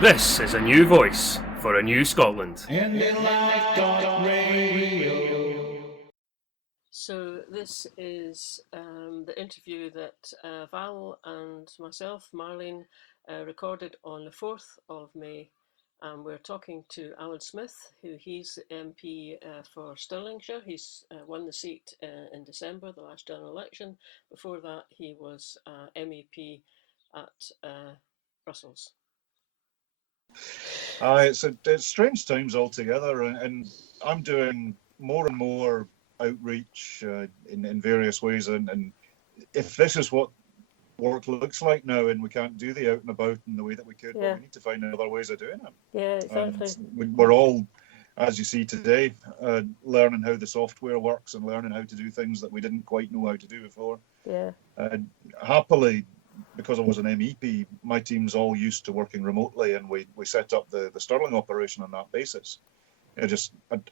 This is a new voice for a new Scotland. Indylive.radio. So this is the interview that Val and myself, Marlene, recorded on the 4th of May. We're talking to Alyn Smith, he's MP for Stirlingshire. He's won the seat in December, the last general election. Before that, he was MEP at Brussels. It's strange times altogether, and I'm doing more and more outreach in various ways. And if this is what work looks like now, and we can't do the out and about in the way that we could, well, we need to find other ways of doing it. Yeah, exactly. We're all, as you see today, learning how the software works and learning how to do things that we didn't quite know how to do before. Yeah. Happily, because I was an MEP, my team's all used to working remotely, and we set up the Stirling operation on that basis. I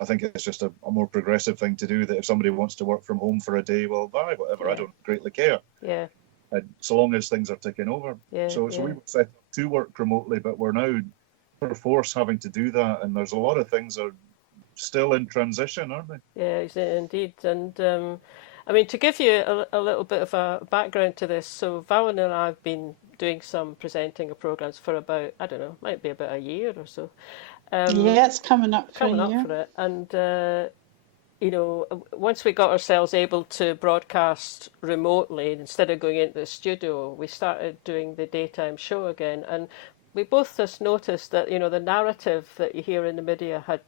think it's just a more progressive thing to do, that if somebody wants to work from home for a day, well, whatever, I don't greatly care. Yeah. So long as things are ticking over. Yeah, so we were set up to work remotely, but we're now perforce having to do that, and there's a lot of things are still in transition, aren't they? Yeah, indeed. And I mean, to give you a little bit of a background to this, so Valen and I have been doing some presenting of programmes for about, I don't know, might be about a year or so. It's coming up for it. And, once we got ourselves able to broadcast remotely, instead of going into the studio, we started doing the daytime show again. And we both just noticed that, the narrative that you hear in the media had,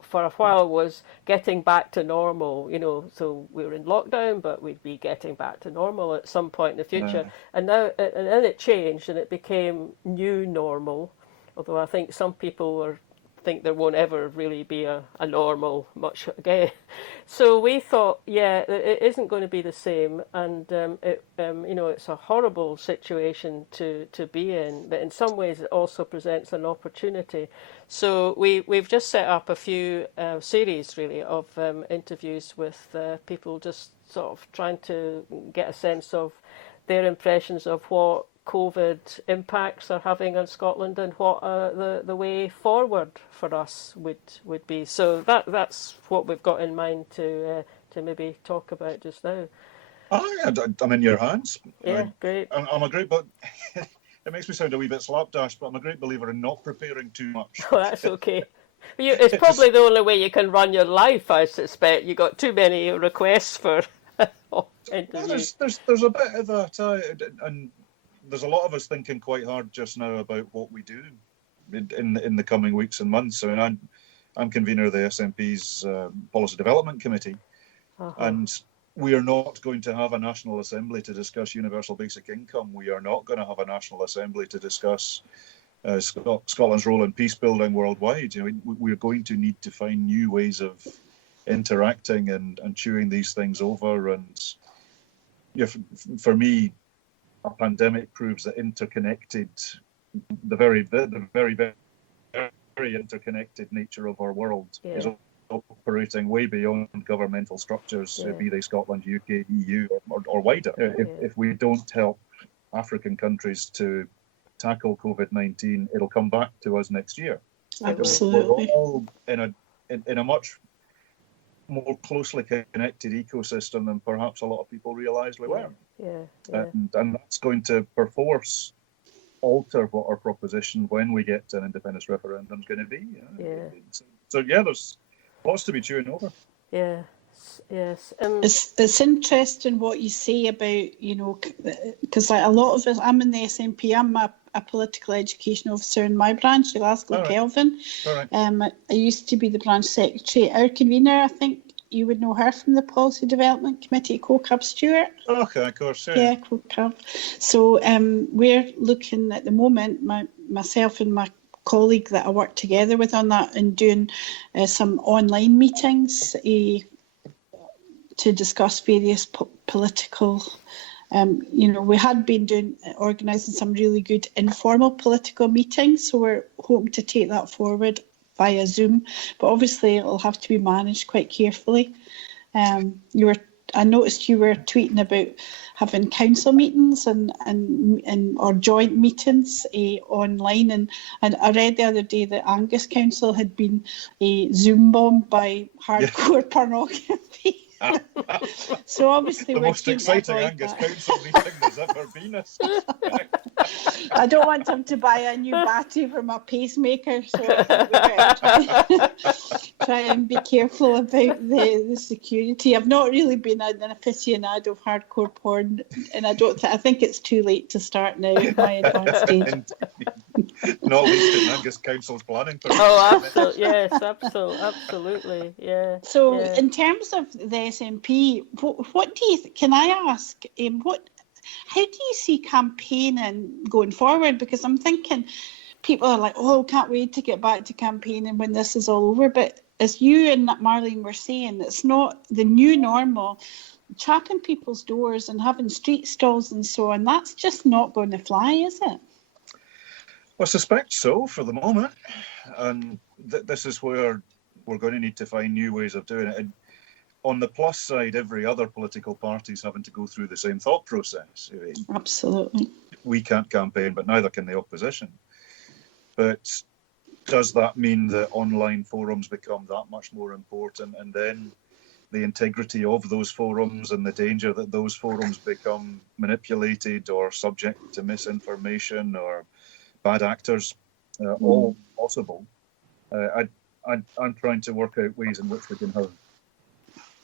for a while, was getting back to normal, so we were in lockdown, but we'd be getting back to normal at some point in the future. Yeah. And now, and then it changed and it became new normal, although I think some people think there won't ever really be a normal much again. So we thought, it isn't going to be the same, and it's a horrible situation to be in, but in some ways it also presents an opportunity. So we've just set up a few series really of interviews with people, just sort of trying to get a sense of their impressions of what COVID impacts are having on Scotland and what the way forward for us would be. So that's what we've got in mind to maybe talk about just now. I'm in your hands. Yeah, great. I'm a great, but it makes me sound a wee bit slapdash, but I'm a great believer in not preparing too much. Oh, that's okay. It's probably the only way you can run your life, I suspect. You got too many requests for interviews. There's a bit of that, and there's a lot of us thinking quite hard just now about what we do in the coming weeks and months. I mean, I'm convener of the SNP's Policy Development Committee, and we are not going to have a National Assembly to discuss universal basic income. We are not going to have a National Assembly to discuss Scotland's role in peace building worldwide. We're going to need to find new ways of interacting and chewing these things over. And for me, a pandemic proves that the very interconnected nature of our world is operating way beyond governmental structures, be they Scotland, UK, EU, or wider. If we don't help African countries to tackle COVID-19, it'll come back to us next year. Absolutely. We're all in a much more closely connected ecosystem than perhaps a lot of people realised we were. And that's going to perforce alter what our proposition when we get to an independence referendum is going to be. So there's lots to be chewing over. Yes. It's interesting what you say about, because like a lot of us, I'm in the SNP, I'm a political education officer in my branch, the Glasgow Kelvin. I used to be the branch secretary. Our convener, I think you would know her from the Policy Development Committee, Co-Cab Stewart. Okay, of course, yeah. Co-Cab. So we're looking at the moment, myself and my colleague that I work together with on that, and doing some online meetings to discuss various political. We had been organising some really good informal political meetings, so we're hoping to take that forward via Zoom, but obviously it'll have to be managed quite carefully. I noticed you were tweeting about having council meetings and or joint meetings online, and I read the other day that Angus Council had been Zoom bombed by hardcore pornography. So obviously the we're most exciting Angus Council meeting there's ever been. I don't want him to buy a new battery for my pacemaker, so I think we better try and be careful about the security. I've not really been an aficionado of hardcore porn, and I think it's too late to start now at my advanced stage. Not least in Angus Council's planning. Oh, absolutely, yes, absolutely, yeah. So, yeah. in terms of the SNP, what do you? Can I ask? How do you see campaigning going forward? Because I'm thinking people are like, oh, can't wait to get back to campaigning when this is all over. But as you and Marlene were saying, it's not the new normal. Chapping people's doors and having street stalls and so on, that's just not going to fly, is it? Well, I suspect so for the moment. And this is where we're going to need to find new ways of doing it. And on the plus side, every other political party is having to go through the same thought process. Absolutely. We can't campaign, but neither can the opposition. But does that mean that online forums become that much more important? And then the integrity of those forums and the danger that those forums become manipulated or subject to misinformation or bad actors, all possible. I'm trying to work out ways in which we can have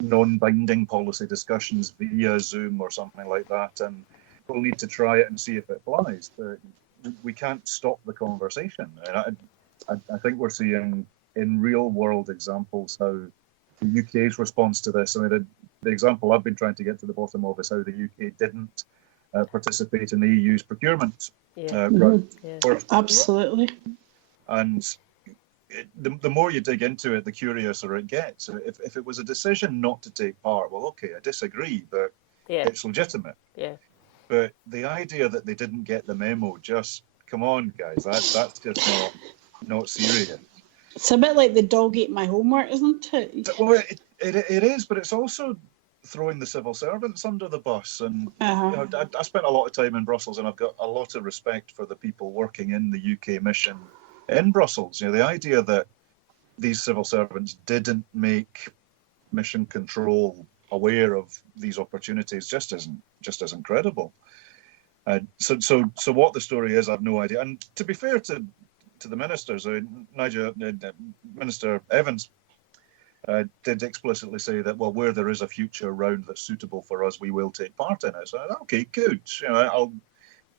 non-binding policy discussions via Zoom or something like that, and we'll need to try it and see if it flies. But we can't stop the conversation. And I think we're seeing in real-world examples how the UK's response to this. I mean, the example I've been trying to get to the bottom of is how the UK didn't participate in the EU's procurement. Absolutely. And the more you dig into it, the curiouser it gets. If it was a decision not to take part, well, okay, I disagree, but it's legitimate. Yeah. But the idea that they didn't get the memo, just come on, guys, that's just not serious. It's a bit like the dog ate my homework, isn't it? Well, it is, but it's also throwing the civil servants under the bus. And you know, I spent a lot of time in Brussels, and I've got a lot of respect for the people working in the UK mission in Brussels. You know, the idea that these civil servants didn't make mission control aware of these opportunities just isn't credible. So what the story is, I've no idea. And to be fair to the ministers, Minister Evans did explicitly say that, well, where there is a future round that's suitable for us, we will take part in it. So, okay, good. You know, I'll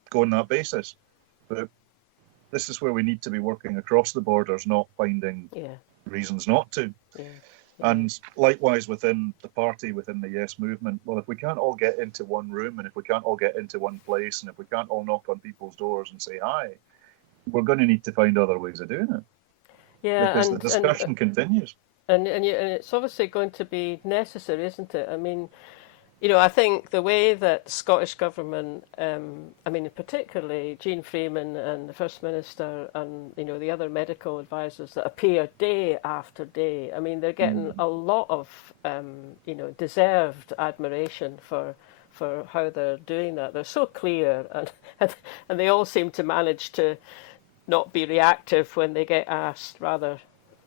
go on that basis. But this is where we need to be working across the borders, not finding reasons not to. Yeah. And likewise within the party, within the Yes movement, well, if we can't all get into one room and if we can't all get into one place and if we can't all knock on people's doors and say hi, we're going to need to find other ways of doing it. Yeah, because the discussion continues. And it's obviously going to be necessary, isn't it? I mean, you know, I think the way that the Scottish Government, I mean, particularly Jean Freeman and the First Minister and, you know, the other medical advisors that appear day after day, I mean, they're getting a lot of, you know, deserved admiration for how they're doing that. They're so clear and they all seem to manage to not be reactive when they get asked rather,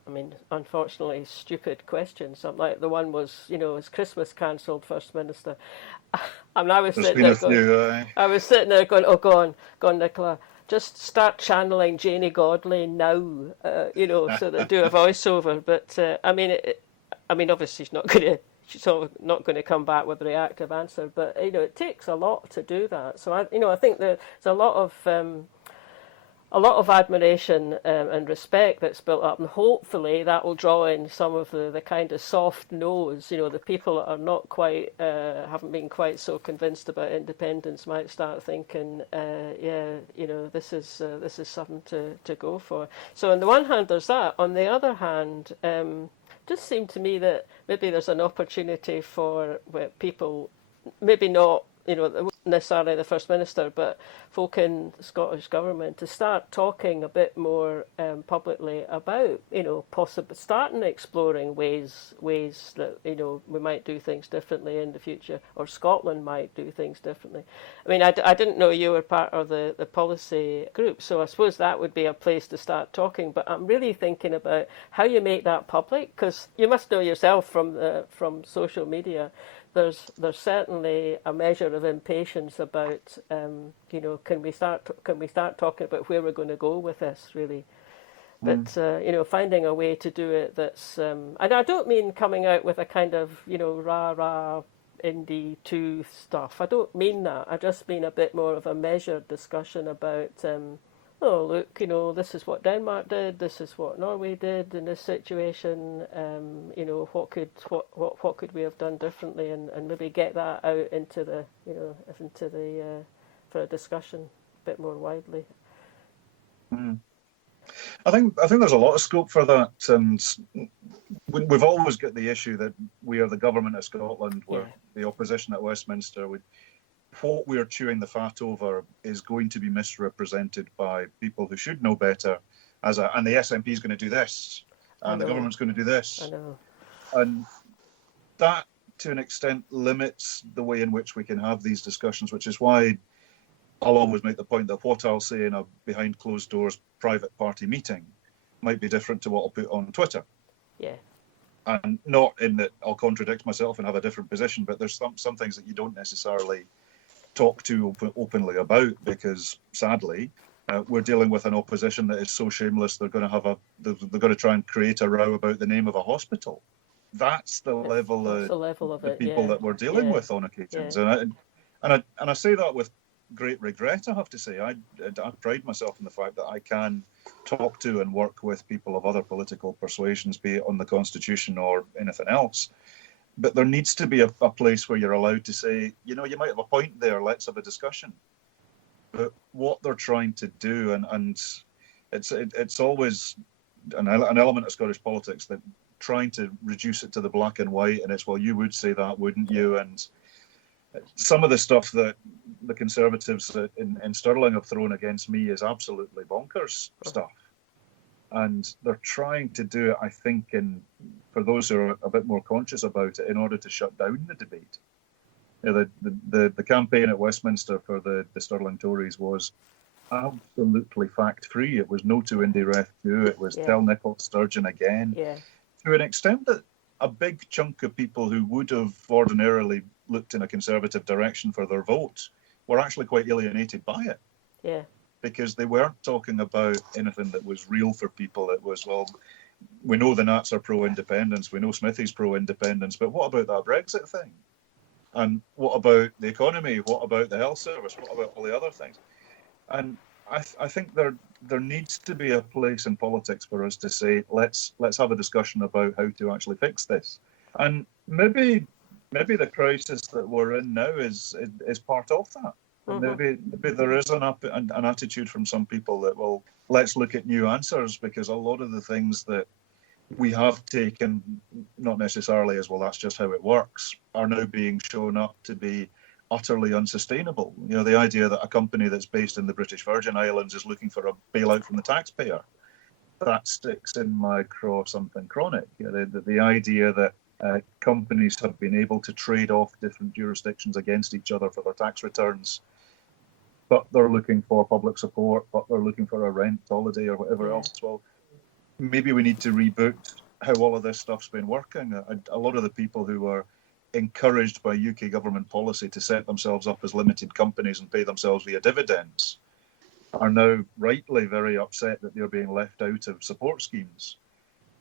I mean, unfortunately, stupid questions. Like the one was, you know, is Christmas cancelled, First Minister? I mean, I was sitting there going, oh, go on, Nicola, just start channeling Janie Godley now, you know, so they do a voiceover. But I mean, obviously, she's not going to come back with a reactive answer. But you know, it takes a lot to do that. So I think there's a lot of admiration and respect that's built up, and hopefully that will draw in some of the kind of soft no's. You know, the people that are not quite, haven't been quite so convinced about independence might start thinking, you know, this is something to go for. So on the one hand, there's that. On the other hand, just seemed to me that maybe there's an opportunity for where people, maybe not, you know, necessarily the First Minister, but folk in the Scottish Government to start talking a bit more publicly about, starting exploring ways that, we might do things differently in the future, or Scotland might do things differently. I mean, I didn't know you were part of the policy group, so I suppose that would be a place to start talking, but I'm really thinking about how you make that public, because you must know yourself from social media. There's certainly a measure of impatience about, can we start talking about where we're going to go with this, really? But, finding a way to do it that's, and I don't mean coming out with a kind of, rah-rah indie 2 stuff. I don't mean that. I just mean a bit more of a measured discussion about, oh, look, this is what Denmark did, this is what Norway did in this situation, what could we have done differently, and maybe get that out into the, for a discussion a bit more widely. I think there's a lot of scope for that, and we've always got the issue that we are the government of Scotland, we're the opposition at Westminster. What we're chewing the fat over is going to be misrepresented by people who should know better, and the SNP is going to do this, and the government's going to do this. I know. And that, to an extent, limits the way in which we can have these discussions, which is why I'll always make the point that what I'll say in a behind closed doors private party meeting might be different to what I'll put on Twitter. Yeah. And not in that I'll contradict myself and have a different position, but there's some things that you don't necessarily talk to openly about, because sadly we're dealing with an opposition that is so shameless they're going to try and create a row about the name of a hospital. That's the level of the people that we're dealing with on occasions. And I say that with great regret, I have to say. I pride myself in the fact that I can talk to and work with people of other political persuasions, be it on the Constitution or anything else. But there needs to be a place where you're allowed to say, you might have a point there, let's have a discussion. But what they're trying to do, and it's always an element of Scottish politics that trying to reduce it to the black and white, and it's, well, you would say that, wouldn't you? And some of the stuff that the Conservatives in Stirling have thrown against me is absolutely bonkers stuff. And they're trying to do it, I think, for those who are a bit more conscious about it, in order to shut down the debate. The campaign at Westminster for the Stirling Tories was absolutely fact-free. It was no to Indylive.radio. It was tell Nicola Sturgeon again. Yeah. To an extent that a big chunk of people who would have ordinarily looked in a Conservative direction for their vote were actually quite alienated by it. Yeah. Because they weren't talking about anything that was real for people. It was, well, we know the Nats are pro-independence, we know Smithy's pro-independence, but what about that Brexit thing? And what about the economy? What about the health service? What about all the other things? And I think there needs to be a place in politics for us to say, let's have a discussion about how to actually fix this. And maybe the crisis that we're in now is part of that. Maybe there is an attitude from some people that, well, let's look at new answers, because a lot of the things that we have taken, not necessarily as, well, that's just how it works, are now being shown up to be utterly unsustainable. The idea that a company that's based in the British Virgin Islands is looking for a bailout from the taxpayer, that sticks in my craw something chronic. The idea that companies have been able to trade off different jurisdictions against each other for their tax returns, but they're looking for public support, but they're looking for a rent holiday or whatever else. Well, maybe we need to reboot how all of this stuff's been working. A lot of the people who were encouraged by UK government policy to set themselves up as limited companies and pay themselves via dividends are now rightly very upset that they're being left out of support schemes.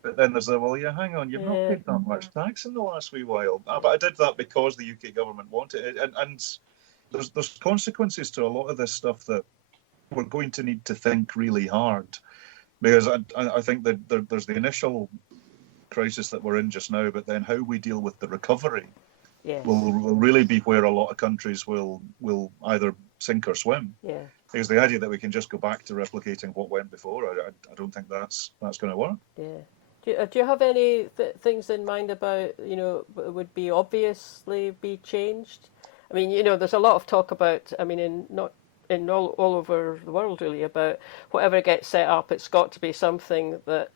But then there's hang on, you've not paid that much tax in the last wee while. But I did that because the UK government wanted it. And there's consequences to a lot of this stuff that we're going to need to think really hard. Because I think that there's the initial crisis that we're in just now, but then how we deal with the recovery will really be where a lot of countries will either sink or swim. Yeah. Because the idea that we can just go back to replicating what went before, I don't think that's going to work. Yeah. Do you have any things in mind about, would be obviously be changed? I I mean, there's a lot of talk about, I mean, all over the world really, about whatever gets set up, it's got to be something that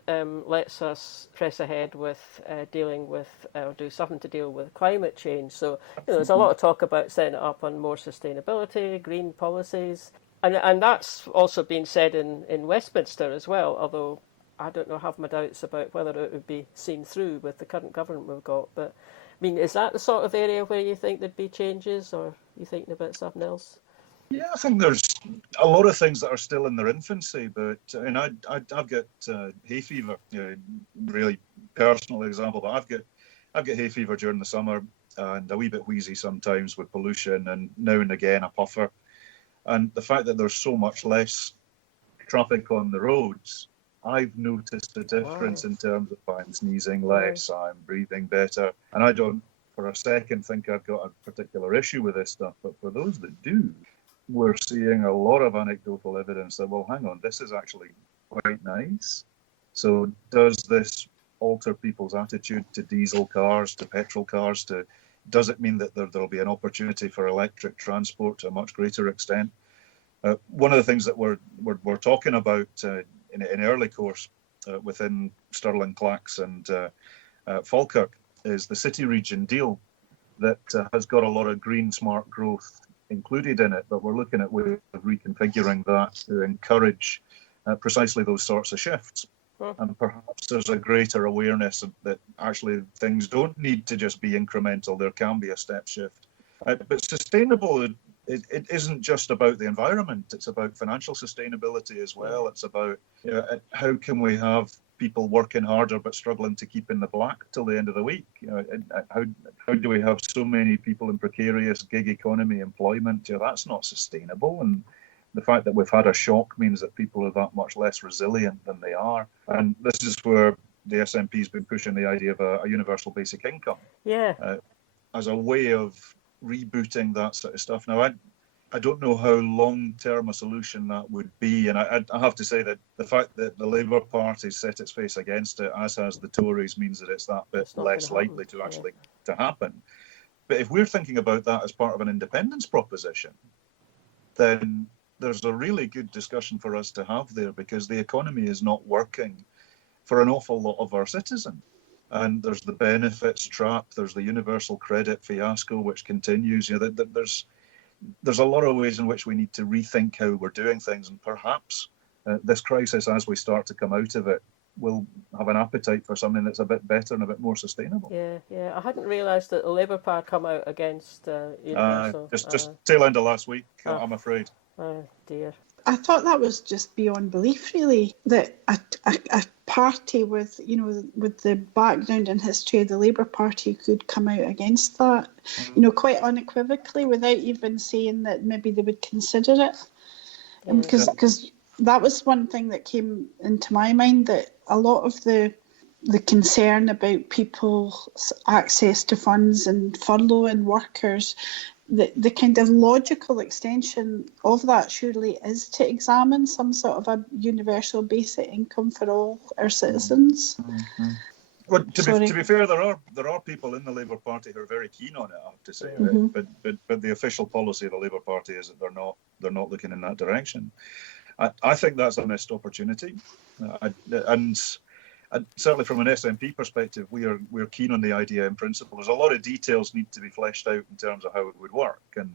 lets us press ahead with dealing with, or do something to deal with climate change. So, there's a lot of talk about setting it up on more sustainability, green policies. And that's also been said in Westminster as well, although I don't know, have my doubts about whether it would be seen through with the current government we've got. But, I mean, is that the sort of area where you think there'd be changes, or are you thinking about something else? Yeah, I think there's a lot of things that are still in their infancy, but I've got hay fever, really personal example, but I've got hay fever during the summer and a wee bit wheezy sometimes with pollution, and now and again a puffer. And the fact that there's so much less traffic on the roads, I've noticed a difference in terms of I'm sneezing less, I'm breathing better. And I don't for a second think I've got a particular issue with this stuff, but for those that do, we're seeing a lot of anecdotal evidence that, well, hang on, this is actually quite nice. So does this alter people's attitude to diesel cars, to petrol cars? Does it mean that there'll be an opportunity for electric transport to a much greater extent? One of the things that we're talking about in early course within Stirling, Clacks and Falkirk is the city region deal that has got a lot of green smart growth included in it, but we're looking at ways of reconfiguring that to encourage precisely those sorts of shifts. And perhaps there's a greater awareness that actually things don't need to just be incremental. There can be a step shift. But sustainable, it isn't just about the environment. It's about financial sustainability as well. It's about how can we have people working harder but struggling to keep in the black till the end of the week? How do we have so many people in precarious gig economy employment? That's not sustainable. And the fact that we've had a shock means that people are that much less resilient than they are. And this is where the SNP's been pushing the idea of a universal basic income as a way of rebooting that sort of stuff. Now, I don't know how long-term a solution that would be. And I have to say that the fact that the Labour Party set its face against it, as has the Tories, means that it's that bit less likely to actually to happen. But if we're thinking about that as part of an independence proposition, then there's a really good discussion for us to have there, because the economy is not working for an awful lot of our citizens. And there's the benefits trap, there's the universal credit fiasco, which continues. There's a lot of ways in which we need to rethink how we're doing things. And perhaps this crisis, as we start to come out of it, will have an appetite for something that's a bit better and a bit more sustainable. Yeah. I hadn't realised that the Labour Party come out against universal. Just tail end of last week, I'm afraid. Oh dear. I thought that was just beyond belief, really, that a party with the background and history of the Labour Party could come out against that, quite unequivocally, without even saying that maybe they would consider it. Because that was one thing that came into my mind, that a lot of the concern about people's access to funds and furloughing workers, the kind of logical extension of that surely is to examine some sort of a universal basic income for all our citizens. Mm-hmm. Well, to be fair, there are people in the Labour Party who are very keen on it, I have to say. Mm-hmm. But the official policy of the Labour Party is that they're not looking in that direction. I think that's a missed opportunity, and certainly from an SNP perspective, we're keen on the idea in principle. There's a lot of details need to be fleshed out in terms of how it would work, and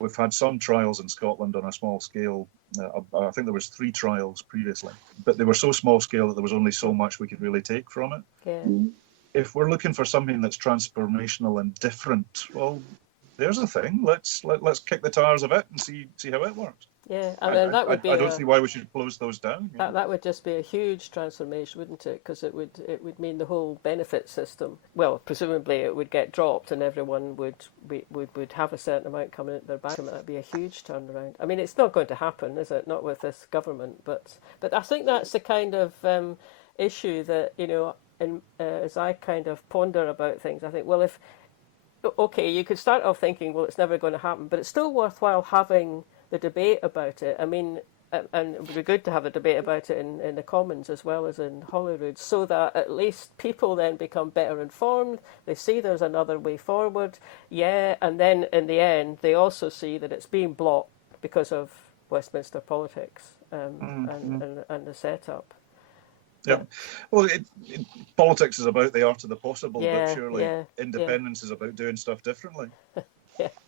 we've had some trials in Scotland on a small scale. I think there was 3 trials previously, but they were so small scale that there was only so much we could really take from it. Yeah. If we're looking for something that's transformational and different, well, there's a thing. Let's kick the tires of it and see how it works. Yeah, I mean, that would be. I don't see why we should close those down. That would just be a huge transformation, wouldn't it? Because it would mean the whole benefit system. Well, presumably it would get dropped, and everyone would have a certain amount coming into their bank. That'd be a huge turnaround. I mean, it's not going to happen, is it? Not with this government, but I think that's the kind of issue that as I kind of ponder about things, I think, well, okay, you could start off thinking, well, it's never going to happen, but it's still worthwhile having the debate about it. I mean, and it would be good to have a debate about it in the Commons as well as in Holyrood, so that at least people then become better informed. They see there's another way forward, and then in the end they also see that it's being blocked because of Westminster politics and the setup. Yeah. Well, politics is about the art of the possible, but surely independence is about doing stuff differently.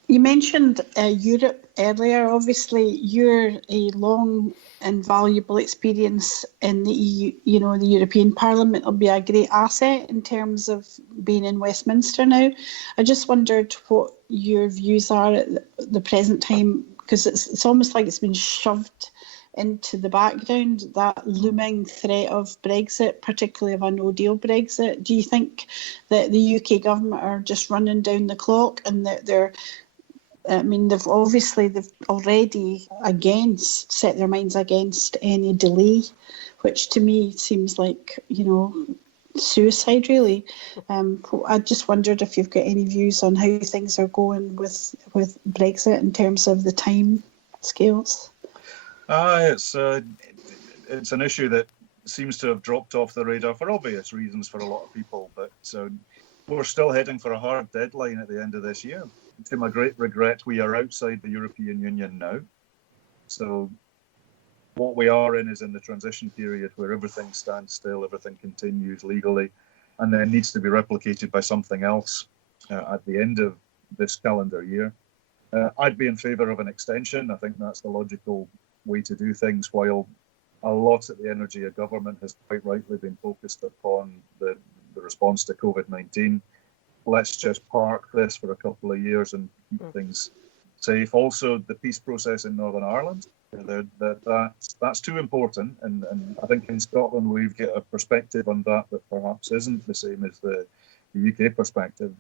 You mentioned Europe earlier. Obviously, you're a long and valuable experience in the EU. You know, the European Parliament will be a great asset in terms of being in Westminster now. I just wondered what your views are at the present time, because it's almost like it's been shoved into the background, that looming threat of Brexit, particularly of a no-deal Brexit. Do you think that the UK government are just running down the clock, and that they've already set their minds against any delay, which to me seems like, suicide really. I just wondered if you've got any views on how things are going with Brexit in terms of the time scales. It's an issue that seems to have dropped off the radar for obvious reasons for a lot of people, but we're still heading for a hard deadline at the end of this year. To my great regret, we are outside the European Union now. So what we are in is in the transition period where everything stands still, everything continues legally, and then needs to be replicated by something else at the end of this calendar year. I'd be in favour of an extension. I think that's the logical way to do things, while a lot of the energy of government has quite rightly been focused upon the response to COVID-19. Let's just park this for a couple of years and keep things safe. Also, the peace process in Northern Ireland, that's too important. And I think in Scotland we've got a perspective on that perhaps isn't the same as the UK perspective.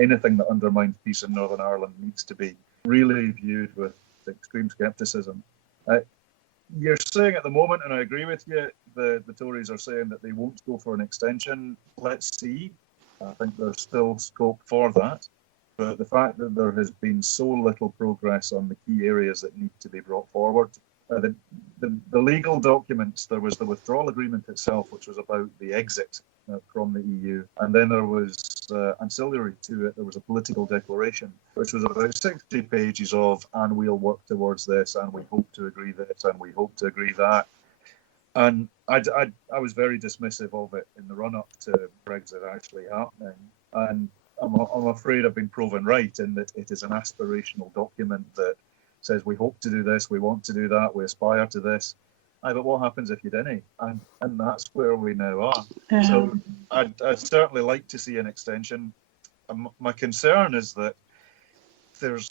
Anything that undermines peace in Northern Ireland needs to be really viewed with extreme scepticism. You're saying at the moment, and I agree with you, the Tories are saying that they won't go for an extension. Let's see. I think there's still scope for that. But the fact that there has been so little progress on the key areas that need to be brought forward, the legal documents, there was the withdrawal agreement itself, which was about the exit from the EU. And then there was ancillary to it, there was a political declaration, which was about 60 pages of, and we'll work towards this, and we hope to agree this, and we hope to agree that. And I was very dismissive of it in the run-up to Brexit actually happening. And I'm afraid I've been proven right in that it is an aspirational document that says we hope to do this, we want to do that, we aspire to this. But what happens if you didn't? And that's where we now are. So I'd certainly like to see an extension. My concern is that there's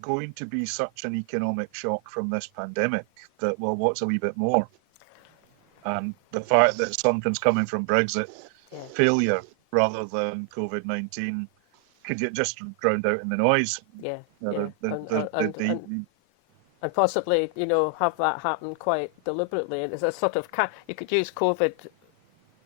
going to be such an economic shock from this pandemic that, well, what's a wee bit more? And the fact that something's coming from Brexit failure rather than COVID-19 could get just drowned out in the noise. And possibly, have that happen quite deliberately. And it's a sort of, you could use COVID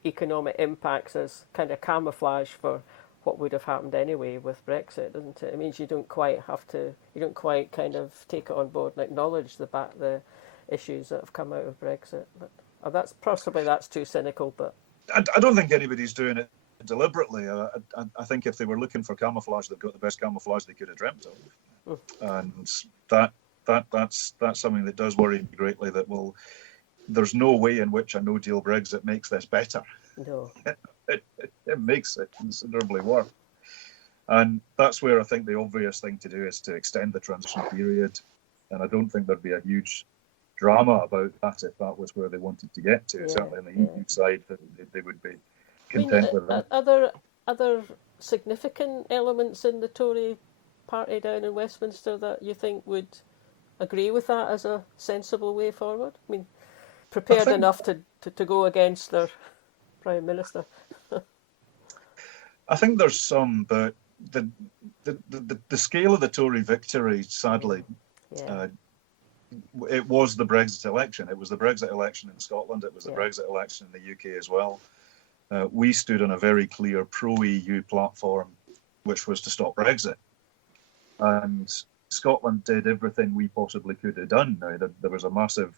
economic impacts as kind of camouflage for what would have happened anyway with Brexit, doesn't it? It means you don't quite kind of take it on board and acknowledge the issues that have come out of Brexit. But that's too cynical, but I don't think anybody's doing it deliberately. I think if they were looking for camouflage, they've got the best camouflage they could have dreamt of. And that's something that does worry me greatly, that there's no way in which a no-deal Brexit makes this better. No. It makes it considerably worse. And that's where I think the obvious thing to do is to extend the transition period. And I don't think there'd be a huge drama about that if that was where they wanted to get to. Certainly on the EU side, they would be content with that. Are other significant elements in the Tory party down in Westminster that you think would agree with that as a sensible way forward? I mean, prepared enough to go against their Prime Minister? I think there's some, but the scale of the Tory victory, sadly, it was the Brexit election. It was the Brexit election in Scotland. It was the Brexit election in the UK as well. We stood on a very clear pro-EU platform, which was to stop Brexit. And Scotland did everything we possibly could have done. Now, there was a massive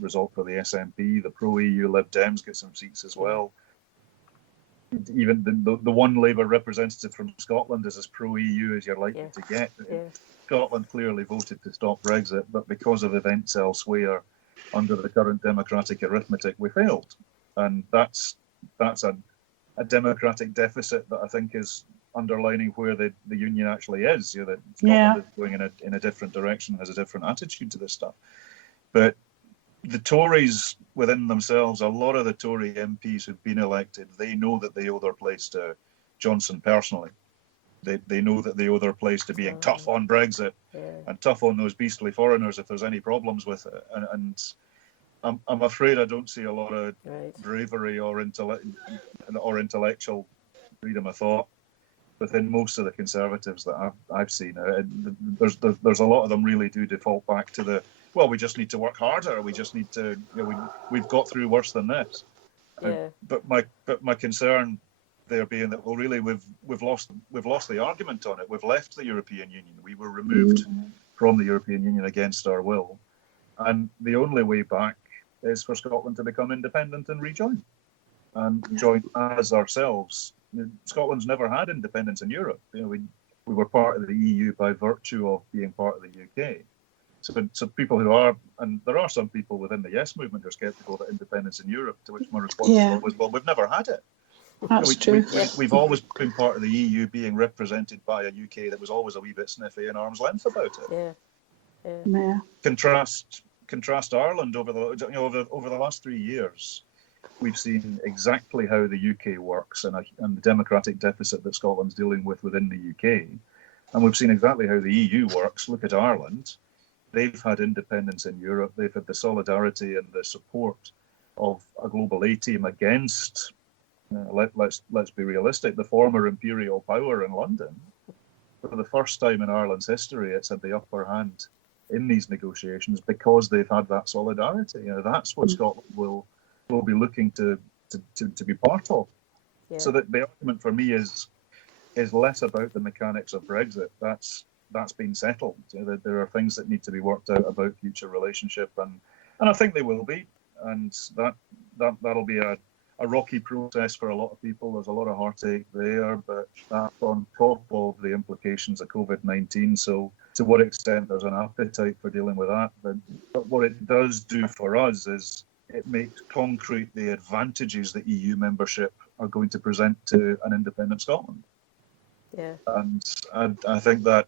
result for the SNP. The pro-EU Lib Dems get some seats as well. Even the one Labour representative from Scotland is as pro-EU as you're likely to get. Yeah. Scotland clearly voted to stop Brexit, but because of events elsewhere, under the current democratic arithmetic, we failed. And that's a democratic deficit that I think is underlining where the union actually is. That Scotland is going in a different direction, has a different attitude to this stuff. But the Tories within themselves, a lot of the Tory MPs who've been elected, they know that they owe their place to Johnson personally. They know that they owe their place to being tough on Brexit and tough on those beastly foreigners if there's any problems with it. And I'm afraid I don't see a lot of bravery or intellectual freedom of thought within most of the Conservatives that I've seen. There's a lot of them really do default back to we just need to work harder. We just need to, we've got through worse than this. Yeah. But my concern there being that, well, really we've lost the argument on it. We've left the European Union. We were removed from the European Union against our will, and the only way back is for Scotland to become independent and rejoin, and join as ourselves. Scotland's never had independence in Europe. We were part of the EU by virtue of being part of the UK. So people who are, and there are some people within the Yes movement who are sceptical about independence in Europe, to which my response was, well, we've never had it. That's true. We've always been part of the EU, being represented by a UK that was always a wee bit sniffy and arm's length about it. Yeah. Contrast Ireland over the last 3 years. We've seen exactly how the UK works and the democratic deficit that Scotland's dealing with within the UK, and we've seen exactly how the EU works. Look at Ireland. They've had independence in Europe. They've had the solidarity and the support of a global A team against, let's be realistic, the former imperial power in London. For the first time in Ireland's history, it's had the upper hand in these negotiations because they've had that solidarity. That's what Scotland will be looking to be part of. Yeah. So that the argument for me is less about the mechanics of Brexit. That's been settled. There are things that need to be worked out about future relationship, and I think they will be, and that'll be a rocky process for a lot of people. There's a lot of heartache there, but that's on top of the implications of COVID-19. So to what extent there's an appetite for dealing with that, but what it does do for us is it makes concrete the advantages that EU membership are going to present to an independent Scotland. Yeah. And I think that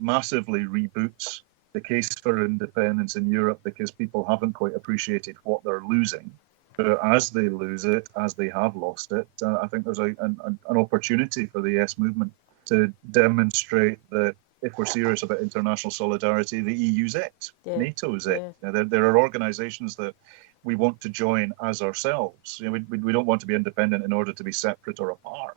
massively reboots the case for independence in Europe, because people haven't quite appreciated what they're losing. But as they lose it, as they have lost it, I think there's an opportunity for the Yes movement to demonstrate that if we're serious about international solidarity, the EU's it, NATO's it. There are organisations that we want to join as ourselves. We don't want to be independent in order to be separate or apart.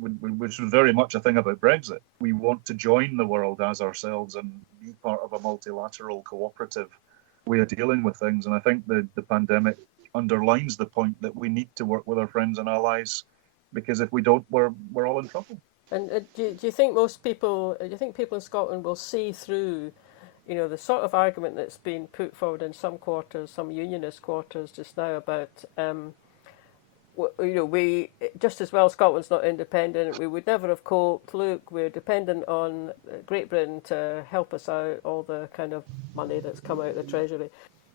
Which was very much a thing about Brexit. We want to join the world as ourselves and be part of a multilateral, cooperative way of dealing with things. And I think the pandemic underlines the point that we need to work with our friends and allies, because if we don't, we're all in trouble. And do you think people in Scotland will see through, the sort of argument that's been put forward in some quarters, some unionist quarters just now about, we just as well Scotland's not independent, we would never have coped. Look, we're dependent on Great Britain to help us out, all the kind of money that's come out of the Treasury.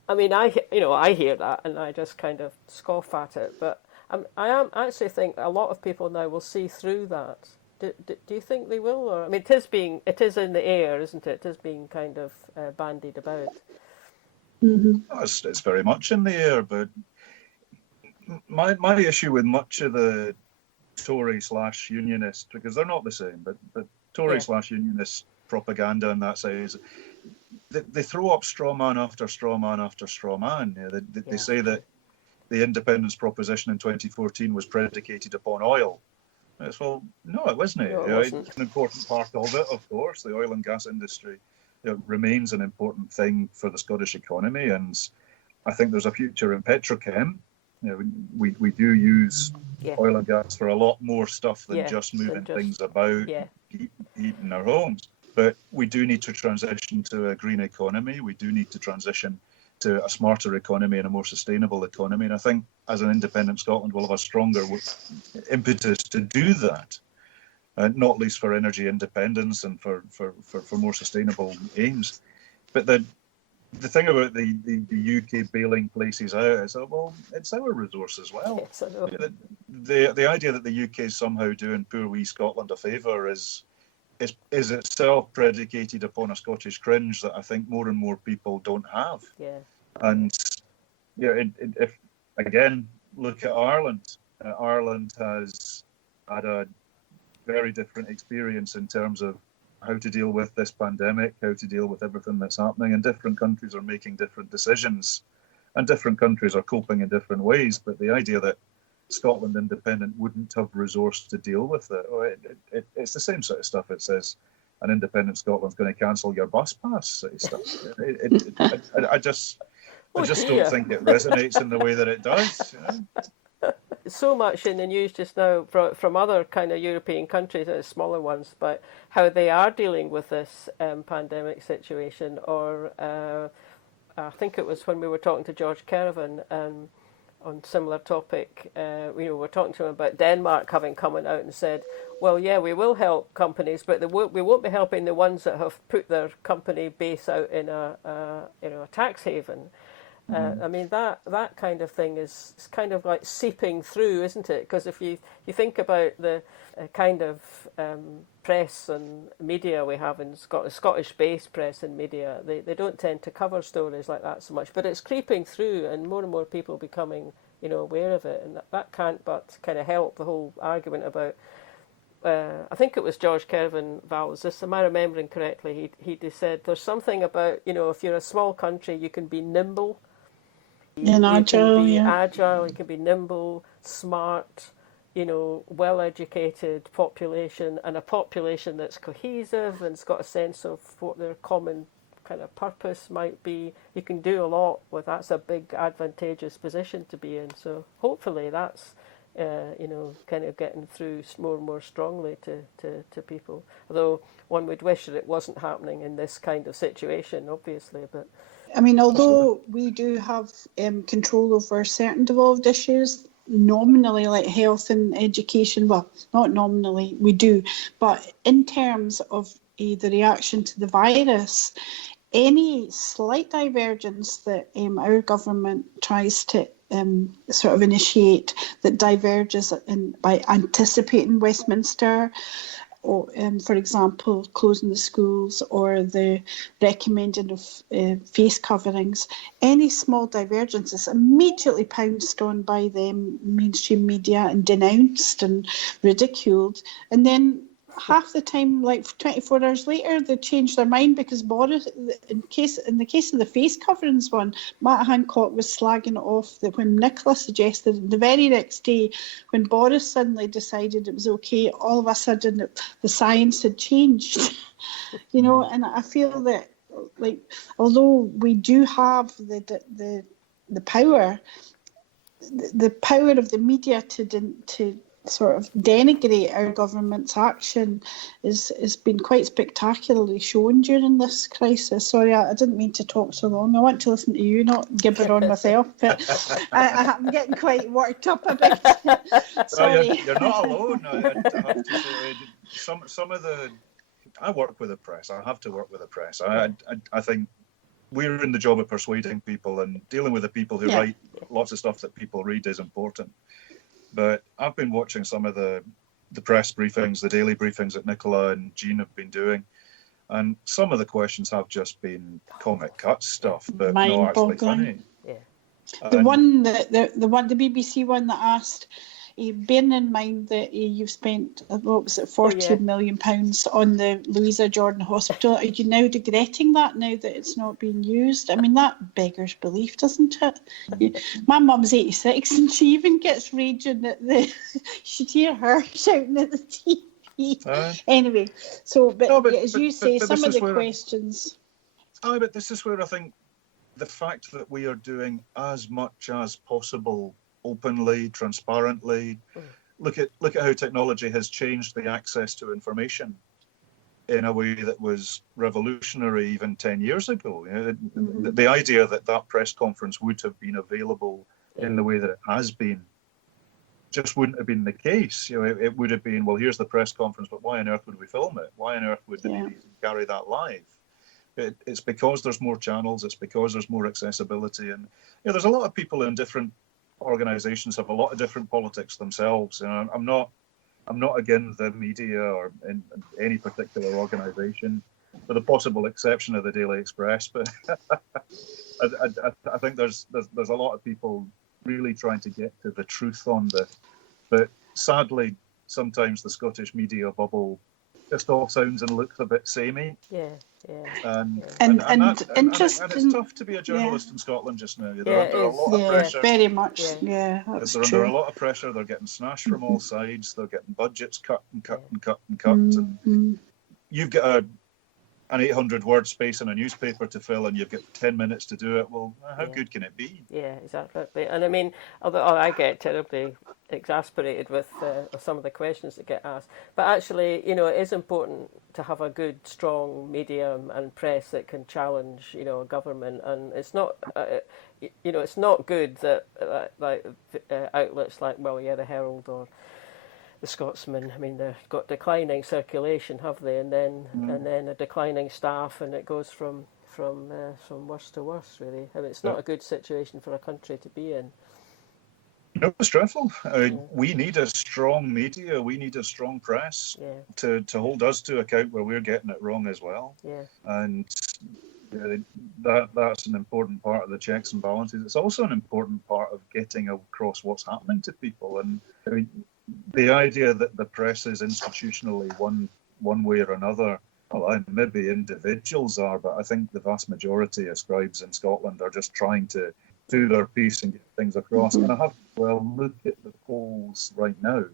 I mean, I hear that and I just kind of scoff at it, but I actually think a lot of people now will see through that. Do you think they will? Or, I mean, it is in the air, isn't it? It is being kind of bandied about. Mm-hmm. It's very much in the air, but my issue with much of the Tory/unionist, because they're not the same, but Tory/unionist propaganda on that side is they throw up straw man after straw man after straw man. They say that the independence proposition in 2014 was predicated upon oil. Well, no, it wasn't. It's an important part of it, of course. The oil and gas industry remains an important thing for the Scottish economy, and I think there's a future in petrochem. We do use oil and gas for a lot more stuff than just moving things about, heating our homes. But we do need to transition to a green economy. We do need to transition to a smarter economy and a more sustainable economy. And I think as an independent Scotland, we'll have a stronger impetus to do that, not least for energy independence and for more sustainable aims. But the thing about the UK bailing places out is, well, it's our resource as well. Yes, I know. The idea that the UK is somehow doing poor wee Scotland a favour is itself predicated upon a Scottish cringe that I think more and more people don't have. Yeah. And if again, look at Ireland. Ireland has had a very different experience in terms of how to deal with this pandemic, how to deal with everything that's happening, and different countries are making different decisions, and different countries are coping in different ways. But the idea that Scotland independent wouldn't have resource to deal with it, it's the same sort of stuff. It says an independent Scotland's going to cancel your bus pass sort of stuff. I just don't think it resonates in the way that it does. So much in the news just now from other kind of European countries, smaller ones, but how they are dealing with this pandemic situation. Or I think it was when we were talking to George Kerrivan on similar topic, we're talking to him about Denmark having coming out and said, well, yeah, we will help companies, but we won't be helping the ones that have put their company base out in a tax haven. I mean, that kind of thing is kind of like seeping through, isn't it? Because if you think about the kind of press and media we have in Scotland, Scottish-based press and media, they don't tend to cover stories like that so much. But it's creeping through, and more people becoming, aware of it, and that can't but kind of help the whole argument about. I think it was George Kerrivan, Val, am I remembering correctly? He said there's something about, if you're a small country, you can be nimble. And agile, agile, you can be nimble, smart, well-educated population, and a population that's cohesive and's got a sense of what their common kind of purpose might be. You can do a lot with that. That's a big advantageous position to be in. So hopefully that's, kind of getting through more and more strongly to people. Although one would wish that it wasn't happening in this kind of situation, obviously, but... I mean, although we do have control over certain devolved issues, nominally, like health and education, well, not nominally, we do, but in terms of the reaction to the virus, any slight divergence that our government tries to sort of initiate that diverges by anticipating Westminster, or, for example, closing the schools or the recommending of face coverings, any small divergence is immediately pounced on by the mainstream media and denounced and ridiculed. And then half the time, like 24 hours later, they change their mind because Boris, in the case of the face coverings one, Matt Hancock was slagging it off that when Nicola suggested it, the very next day, when Boris suddenly decided it was okay, all of a sudden the science had changed. And I feel that, like, although we do have the power, the power of the media to sort of denigrate our government's action has been quite spectacularly shown during this crisis. Sorry, I didn't mean to talk so long. I want to listen to you, not gibber on myself. But I'm getting quite worked up about it. Sorry. No, you're not alone. I have to say, some of the... I work with the press. I have to work with the press. I think we're in the job of persuading people, and dealing with the people who write lots of stuff that people read is important. But I've been watching some of the press briefings, the daily briefings that Nicola and Jean have been doing, and some of the questions have just been comic cut stuff, but not actually funny. Yeah. The BBC one that asked, bearing in mind that you've spent, what was it, £40 million on the Louisa Jordan Hospital, are you now regretting that now that it's not being used? I mean, that beggars belief, doesn't it? My mum's 86 and she even gets raging at you should hear her shouting at the TV. Anyway, so, but as you say, some of the questions... but this is where I think the fact that we are doing as much as possible openly, transparently. Look at how technology has changed the access to information. in a way that was revolutionary even 10 years ago. The idea that that press conference would have been available in the way that it has been just wouldn't have been the case. It would have been, well, here's the press conference, but why on earth would we film it? Why on earth would the media carry that live? It's because there's more channels. It's because there's more accessibility, and there's a lot of people in different organisations have a lot of different politics themselves. I'm not against the media or in any particular organisation, for the possible exception of the Daily Express. But I think there's a lot of people really trying to get to the truth on this. But sadly, sometimes the Scottish media bubble just all sounds and looks a bit samey. And it's tough to be a journalist in Scotland just now. They're under a lot of pressure. Very much. That's They're true. under a lot of pressure. They're getting smashed from all sides. They're getting budgets cut and cut and cut and cut. And you've got an 800-word space in a newspaper to fill, and you've got 10 minutes to do it. Well, how good can it be? Yeah, exactly. And I mean, although I get terribly exasperated with some of the questions that get asked, but actually, it is important to have a good, strong medium and press that can challenge, a government. And it's not, it's not good that outlets like, the Herald or the Scotsman, I mean, they've got declining circulation, have they? And then a declining staff, and it goes from worse to worse, really. I mean, it's not a good situation for a country to be in. No, it's dreadful. We need a strong media. We need a strong press to hold us to account where we're getting it wrong as well. And that's an important part of the checks and balances. It's also an important part of getting across what's happening to people. And I mean, the idea that the press is institutionally one way or another, well, maybe individuals are, but I think the vast majority of scribes in Scotland are just trying to do their piece and get things across. And I have look at the polls right now.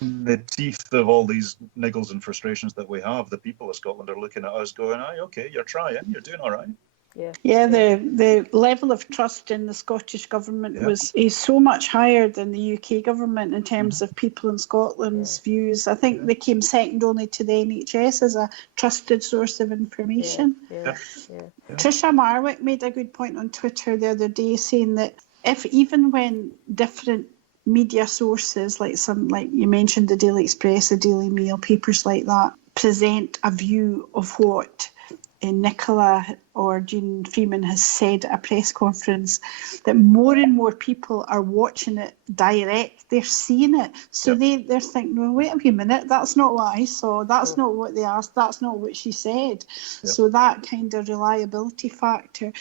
In the teeth of all these niggles and frustrations that we have, the people of Scotland are looking at us going, okay, you're trying, you're doing all right. The level of trust in the Scottish government is so much higher than the UK government in terms of people in Scotland's views. I think they came second only to the NHS as a trusted source of information. Tricia Marwick made a good point on Twitter the other day, saying that even when different media sources, like you mentioned, the Daily Express, the Daily Mail, papers like that, present a view of what Nicola or Jean Freeman has said at a press conference, that more and more people are watching it direct. They're seeing it. So they're thinking, well, wait a minute, that's not what I saw. That's not what they asked. That's not what she said. So that kind of reliability factor.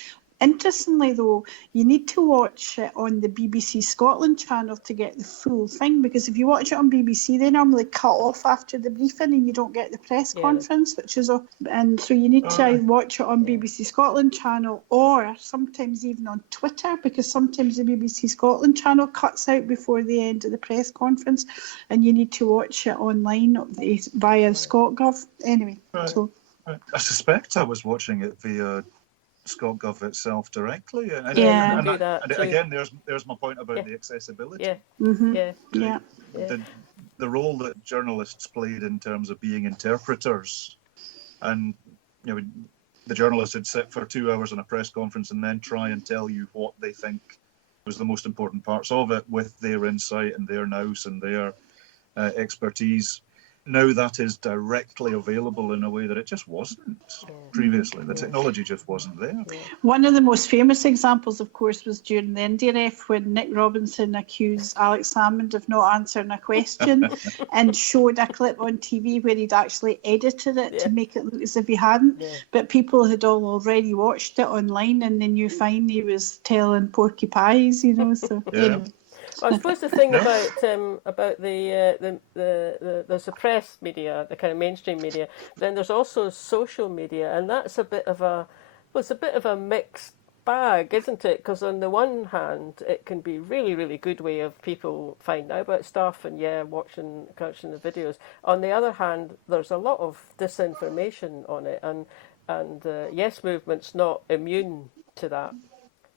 Interestingly, though, you need to watch it on the BBC Scotland channel to get the full thing, because if you watch it on BBC, they normally cut off after the briefing and you don't get the press conference, and so you need to watch it on BBC Scotland channel, or sometimes even on Twitter, because sometimes the BBC Scotland channel cuts out before the end of the press conference, and you need to watch it online via ScotGov. Anyway, I suspect I was watching it via ScotGov itself directly, and again, there's my point about the accessibility. The role that journalists played in terms of being interpreters, and the journalists would sit for 2 hours in a press conference and then try and tell you what they think was the most important parts of it with their insight and their nous and their expertise. Now that is directly available in a way that it just wasn't previously. The technology just wasn't there. One of the most famous examples, of course, was during the Indylive, when Nick Robinson accused Alex Salmond of not answering a question and showed a clip on TV where he'd actually edited it to make it look as if he hadn't. But people had all already watched it online and they knew fine he was telling porky pies, so anyway. Well, I suppose the thing about there's the press media, the kind of mainstream media. Then there's also social media, and that's a bit of a mixed bag, isn't it? Because on the one hand, it can be really, really good way of people finding out about stuff and watching the videos. On the other hand, there's a lot of disinformation on it, and Yes Movement's not immune to that.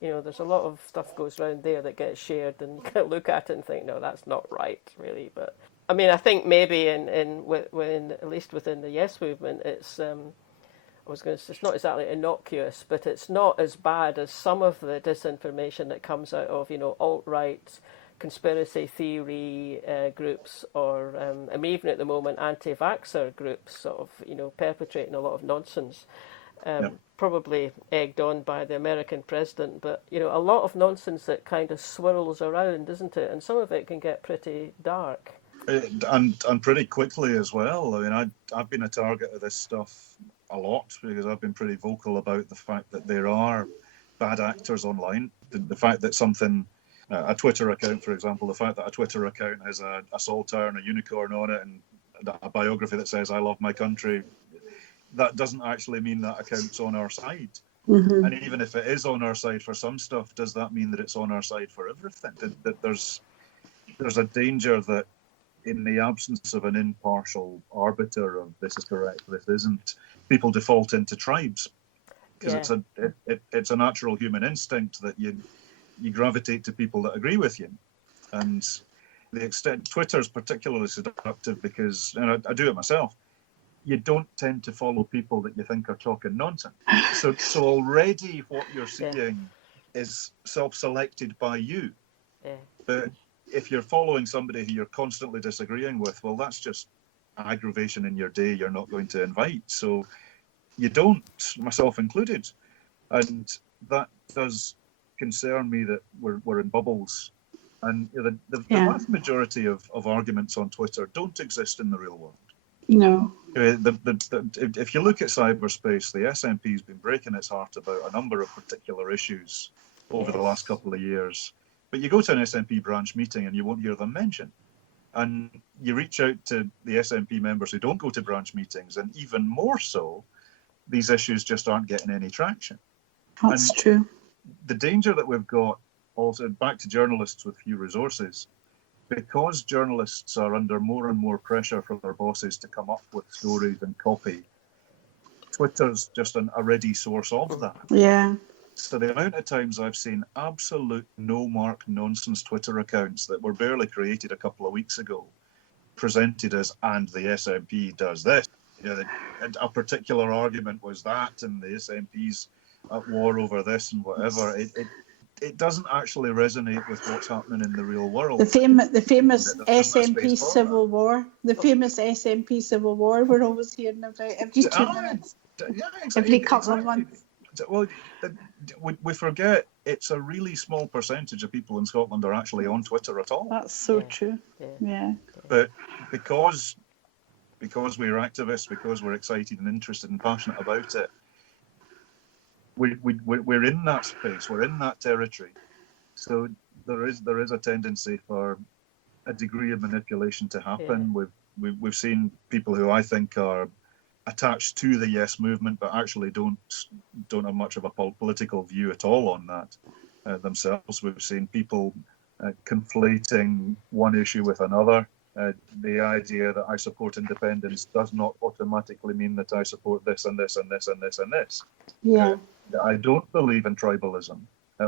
There's a lot of stuff goes around there that gets shared, and you can look at it and think, no, that's not right, really. But I mean, I think maybe within at least within the Yes movement, it's I was going to say it's not exactly innocuous, but it's not as bad as some of the disinformation that comes out of alt-right conspiracy theory groups, or even at the moment anti-vaxxer groups, sort of perpetrating a lot of nonsense. Probably egged on by the American president, but a lot of nonsense that kind of swirls around, isn't it? And some of it can get pretty dark. And pretty quickly as well. I mean, I've been a target of this stuff a lot because I've been pretty vocal about the fact that there are bad actors online. The fact that something, a Twitter account, for example, the fact that a Twitter account has a saltire and a unicorn on it and a biography that says "I love my country," that doesn't actually mean that account's on our side. Mm-hmm. And even if it is on our side for some stuff, does that mean that it's on our side for everything? That there's a danger that in the absence of an impartial arbiter of this is correct, this isn't, people default into tribes because it's a natural human instinct that you gravitate to people that agree with you. And the extent Twitter is particularly seductive because, and I do it myself, you don't tend to follow people that you think are talking nonsense. So already what you're seeing is self-selected by you. Yeah. But if you're following somebody who you're constantly disagreeing with, well, that's just aggravation in your day you're not going to invite. So you don't, myself included. And that does concern me that we're in bubbles. And the vast majority of arguments on Twitter don't exist in the real world. No. If you look at cyberspace, the SNP's been breaking its heart about a number of particular issues over the last couple of years. But you go to an SNP branch meeting and you won't hear them mentioned. And you reach out to the SNP members who don't go to branch meetings, and even more so, these issues just aren't getting any traction. That's true. The danger that we've got, also back to journalists with few resources, because journalists are under more and more pressure from their bosses to come up with stories and copy, Twitter's just a ready source of that. Yeah. So the amount of times I've seen absolute no-mark nonsense Twitter accounts that were barely created a couple of weeks ago, presented as, and the SNP does this. A particular argument was that, and the SNP's at war over this and whatever. It doesn't actually resonate with what's happening in the real world. The famous SNP civil war. The famous SNP civil war we're always hearing about every 2 minutes. Yeah, exactly. Every couple of months. Well, we forget it's a really small percentage of people in Scotland are actually on Twitter at all. That's so true. Yeah. But because we're activists, because we're excited and interested and passionate about it, we're in that space, we're in that territory. So there is a tendency for a degree of manipulation to happen. Yeah. We've seen people who I think are attached to the Yes movement, but actually don't have much of a political view at all on that themselves. We've seen people conflating one issue with another. The idea that I support independence does not automatically mean that I support this and this and this and this and this. Yeah. I don't believe in tribalism,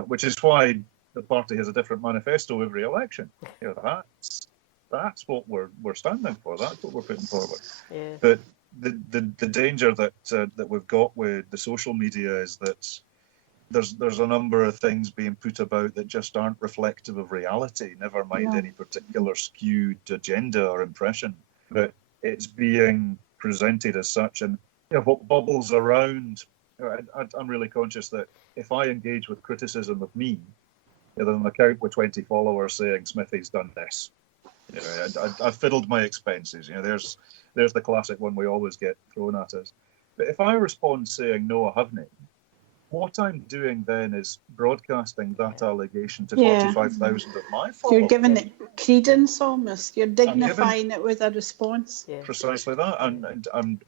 which is why the party has a different manifesto every election. That's what we're standing for. That's what we're putting forward. Yeah. But the danger that we've got with the social media is that there's a number of things being put about that just aren't reflective of reality, never mind any particular skewed agenda or impression. But it's being presented as such, and what bubbles around. I'm really conscious that if I engage with criticism of me, there's an account with 20 followers saying Smithy's done this. I've fiddled my expenses. There's the classic one we always get thrown at us. But if I respond saying no, I haven't, what I'm doing then is broadcasting that allegation to 45,000 of my followers. You're giving it credence almost. You're dignifying it with a response. Yeah. Precisely that. And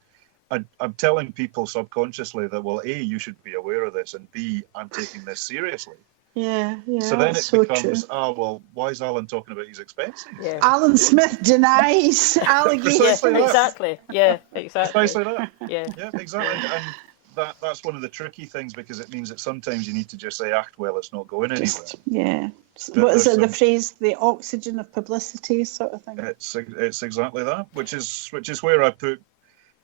I'm telling people subconsciously that, well, A, you should be aware of this, and B, I'm taking this seriously. Yeah. So then it becomes, well, why is Alyn talking about his expenses? Yeah. Alyn Smith denies allegations. Exactly. Yeah, exactly. Precisely that. Yeah, exactly. And that's one of the tricky things, because it means that sometimes you need to just say, well, it's not going anywhere. Yeah. But What is it, the phrase, the oxygen of publicity sort of thing? It's exactly that, which is where I put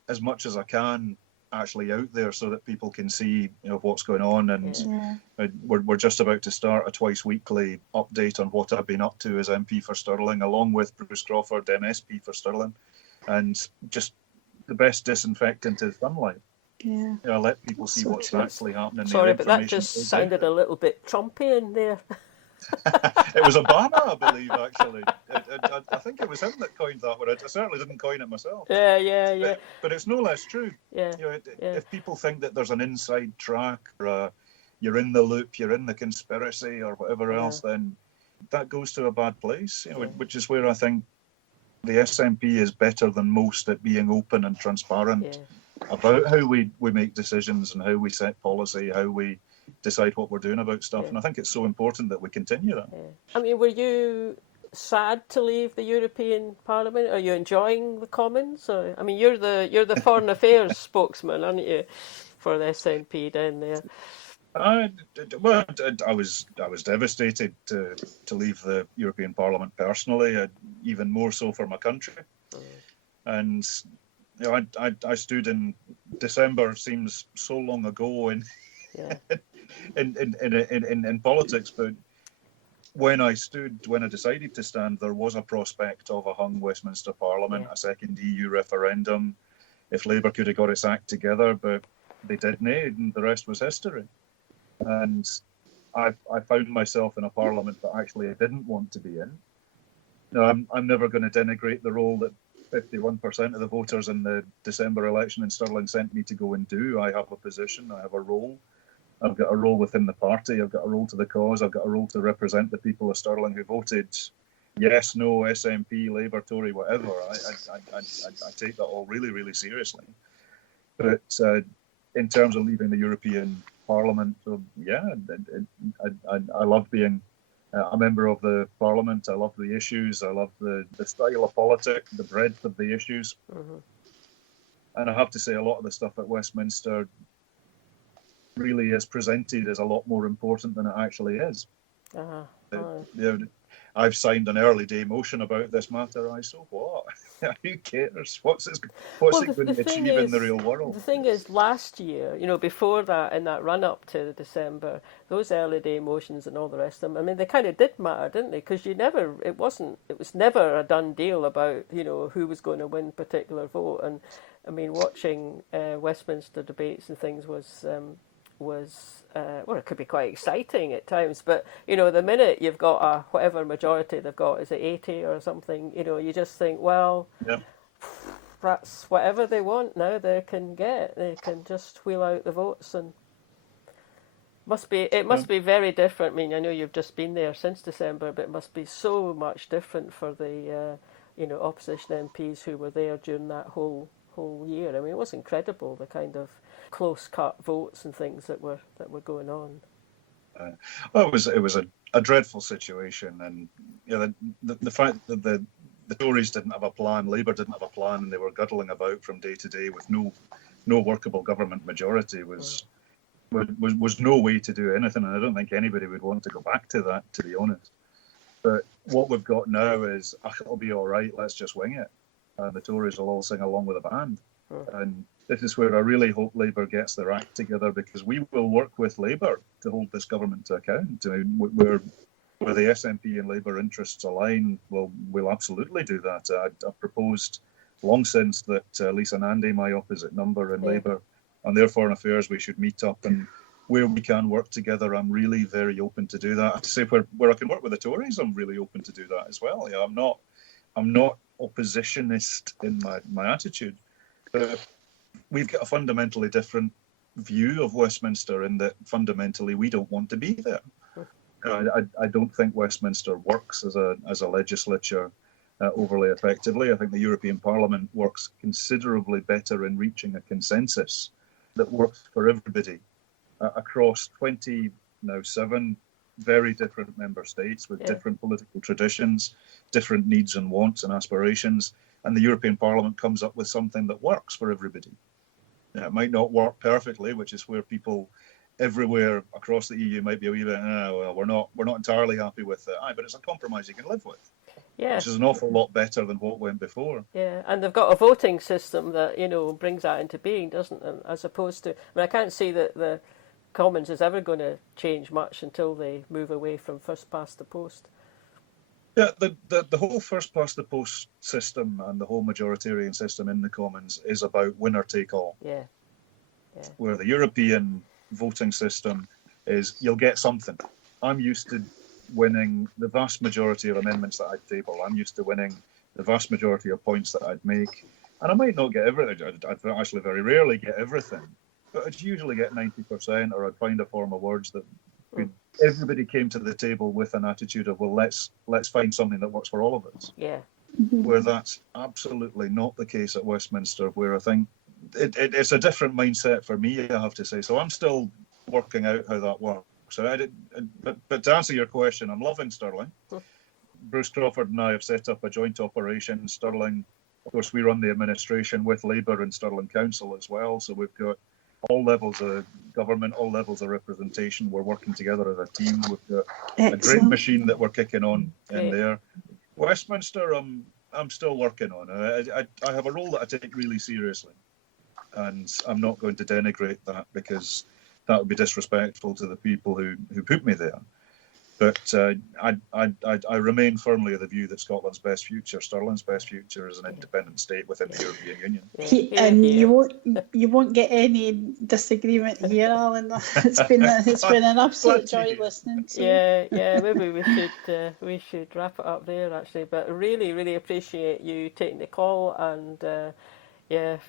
as much as I can actually out there, so that people can see, what's going on. And we're just about to start a twice weekly update on what I've been up to as MP for Stirling, along with Bruce Crawford, MSP for Stirling, and just the best disinfectant is sunlight. Yeah. Let people see what's actually happening. Sorry, but that just sounded a little bit Trumpy in there. It was Obama, I believe, actually. I think it was him that coined that word. I certainly didn't coin it myself. Yeah. But it's no less true. Yeah. If people think that there's an inside track, or you're in the loop, you're in the conspiracy, or whatever else, then that goes to a bad place. Which is where I think the SNP is better than most at being open and transparent about how we make decisions and how we set policy, how we decide what we're doing about stuff. And I think it's so important that we continue that. I mean, were you sad to leave the European Parliament? Are you enjoying the Commons? I mean, you're the Foreign Affairs spokesman, aren't you, for the SNP down there? I was devastated to leave the European Parliament personally, even more so for my country. And I stood in December, seems so long ago in politics, but when I decided to stand, there was a prospect of a hung Westminster Parliament, a second EU referendum, if Labour could have got its act together, but they didn't, and the rest was history. And I found myself in a Parliament that actually I didn't want to be in. No, I'm never going to denigrate the role that 51% of the voters in the December election in Stirling sent me to go and do. I have a position, I have a role. I've got a role within the party, I've got a role to the cause, I've got a role to represent the people of Stirling who voted yes, no, SNP, Labour, Tory, whatever. I take that all really, really seriously. But in terms of leaving the European Parliament, I love being a member of the Parliament. I love the issues, I love the style of politics, the breadth of the issues. And I have to say, a lot of the stuff at Westminster really is presented as a lot more important than it actually is. I've signed an early day motion about this matter. So what? Who cares? What's it going to achieve in the real world? The thing is, last year, before that, in that run up to December, those early day motions and all the rest of them, I mean, they kind of did matter, didn't they? Because it was never a done deal about who was going to win particular vote. And I mean, watching Westminster debates and things was it could be quite exciting at times, but the minute you've got whatever majority they've got, is it 80 or something, you just think, well, that's whatever they want now they can get. They can just wheel out the votes, and it must be very different. I mean, I know you've just been there since December, but it must be so much different for the opposition MPs who were there during that whole year. I mean, it was incredible, the kind of close-cut votes and things that were going on. It was a dreadful situation, and the fact that the Tories didn't have a plan, Labour didn't have a plan, and they were guddling about from day to day with no workable government majority was no way to do anything, and I don't think anybody would want to go back to that, to be honest. But what we've got now is, it'll be all right, let's just wing it. The Tories will all sing along with the band. And this is where I really hope Labour gets their act together, because we will work with Labour to hold this government to account. I mean, where the SNP and Labour interests align, we'll absolutely do that. I've proposed long since that Lisa Nandy, my opposite number in Labour, on their foreign affairs, we should meet up, and where we can work together, I'm really very open to do that. I have to say, where I can work with the Tories, I'm really open to do that as well. I'm not oppositionist in my attitude. But we've got a fundamentally different view of Westminster, in that fundamentally we don't want to be there. I don't think Westminster works as a legislature overly effectively. I think the European Parliament works considerably better in reaching a consensus that works for everybody across 7 very different member states with different political traditions, different needs and wants and aspirations. And the European Parliament comes up with something that works for everybody. It might not work perfectly, which is where people everywhere across the EU might be a wee bit, well, we're not entirely happy with it. But it's a compromise you can live with. Yeah. Which is an awful lot better than what went before. Yeah, and they've got a voting system that, brings that into being, doesn't it? As opposed to, I can't see that the Commons is ever going to change much until they move away from first past the post. Yeah, the whole first past the post system and the whole majoritarian system in the Commons is about winner take all. Yeah. Where the European voting system is you'll get something. I'm used to winning the vast majority of amendments that I'd table. I'm used to winning the vast majority of points that I'd make. And I might not get everything. I'd actually very rarely get everything. But I'd usually get 90%, or I'd find a form of words that everybody came to the table with an attitude of, well, let's find something that works for all of us. Yeah. Where that's absolutely not the case at Westminster, where I think it's a different mindset for me, I have to say. So I'm still working out how that works. So but to answer your question, I'm loving Stirling. Bruce Crawford and I have set up a joint operation. Stirling, of course, we run the administration with Labour and Stirling Council as well. So we've got all levels of government, all levels of representation. We're working together as a team. We've got a great machine that we're kicking on in there. Westminster, I'm still working on. I have a role that I take really seriously, and I'm not going to denigrate that because that would be disrespectful to the people who put me there. But I remain firmly of the view that Scotland's best future, Stirling's best future, is an independent state within the European Union. And you won't get any disagreement here, Alyn. It's been an absolute joy listening to you. Yeah. Maybe we should wrap it up there actually. But really, really appreciate you taking the call, and if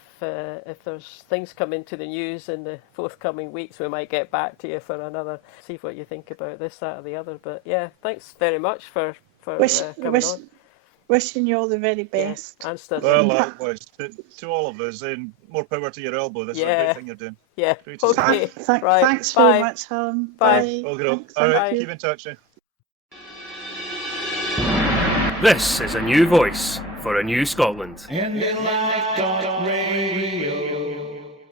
there's things come into the news in the forthcoming weeks, we might get back to you for another, see what you think about this, that or the other. But yeah, thanks very much for coming on. Wishing you all the very best. Yeah, and stuff. Well, likewise, to all of us, and more power to your elbow. This is a great thing you're doing. Yeah, okay. Right. Thanks very much, Alyn. Bye. Okay, all right, keep in touch. This is a new voice for a new Scotland. Indylive.radio.